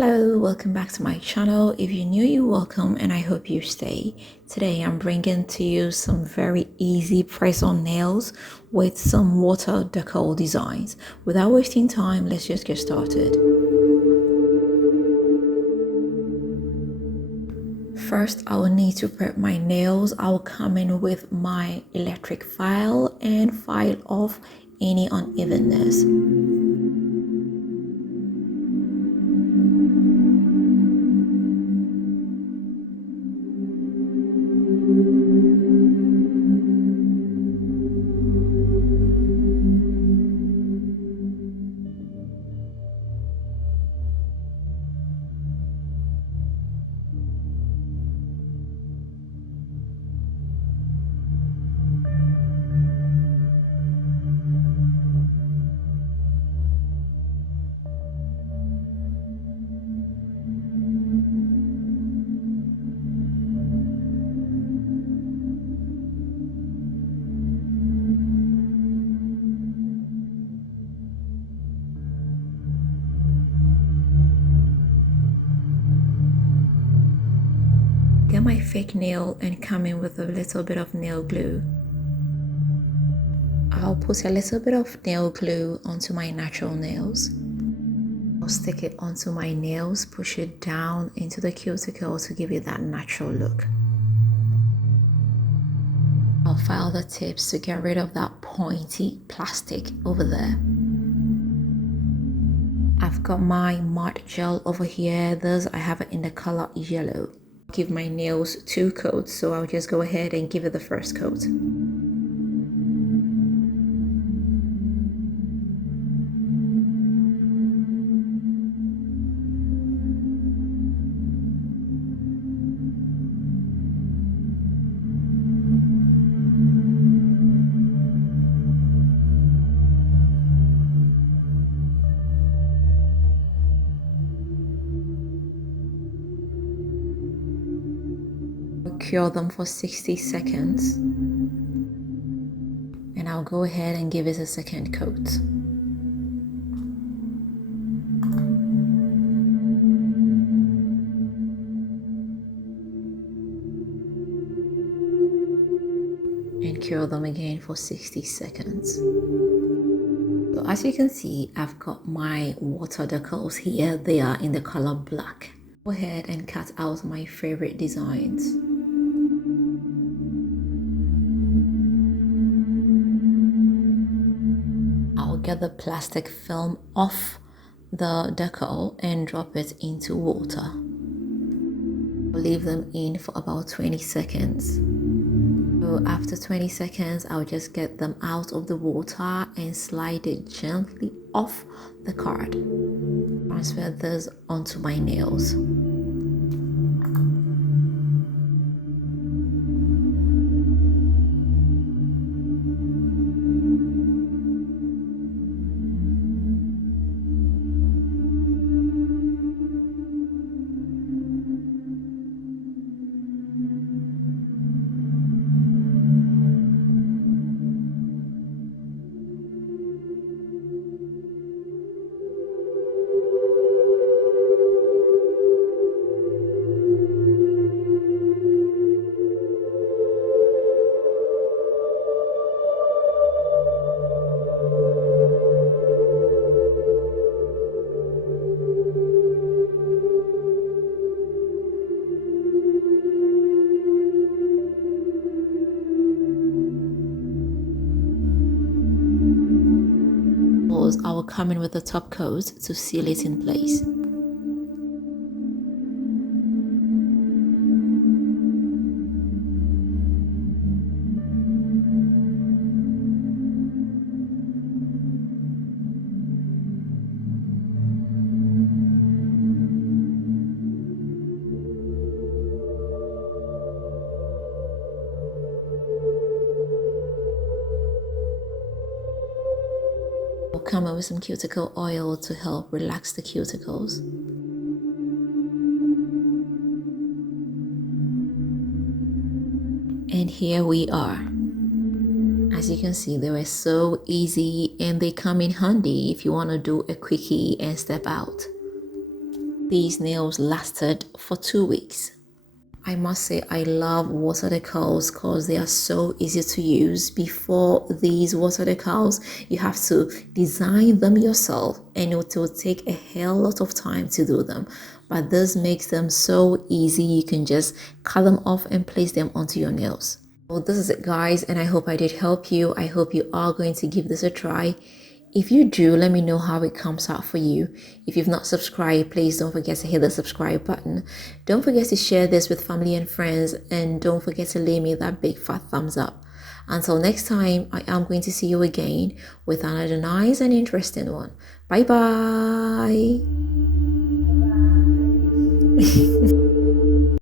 Hello, welcome back to my channel. If you're new, you're welcome and I hope you stay. Today I'm bringing to you some very easy press-on nails with some water decal designs. Without wasting time, let's just get started. First, I will need to prep my nails. I will come in with my electric file and file off any unevenness. Get my fake nail and come in with a little bit of nail glue. I'll put a little bit of nail glue onto my natural nails. I'll stick it onto my nails, push it down into the cuticle to give it that natural look. I'll file the tips to get rid of that pointy plastic over there. I've got my mud gel over here. This I have it in the color yellow. Give my nails 2 coats, so I'll just go ahead and give it the first coat. Cure them for 60 seconds and I'll go ahead and give it a second coat. And cure them again for 60 seconds. So as you can see, I've got my water decals here. They are in the color black. Go ahead and cut out my favorite designs. Get the plastic film off the decal and drop it into water. I'll leave them in for about 20 seconds. So after 20 seconds, I'll just get them out of the water and slide it gently off the card. Transfer this onto my nails. I will come in with the top coat to seal it in place. I'll come in with some cuticle oil to help relax the cuticles. And here we are. As you can see, they were so easy and they come in handy if you want to do a quickie and step out. These nails lasted for 2 weeks. I must say I love water decals because they are so easy to use. Before these water decals, you have to design them yourself and it will take a hell lot of time to do them. But this makes them so easy. You can just cut them off and place them onto your nails. Well, this is it guys, and I hope I did help you. I hope you are going to give this a try. If you do, let me know how it comes out for you. If you've not subscribed, please don't forget to hit the subscribe button. Don't forget to share this with family and friends, and don't forget to leave me that big fat thumbs up. Until next time, I am going to see you again with another nice and interesting one. Bye bye.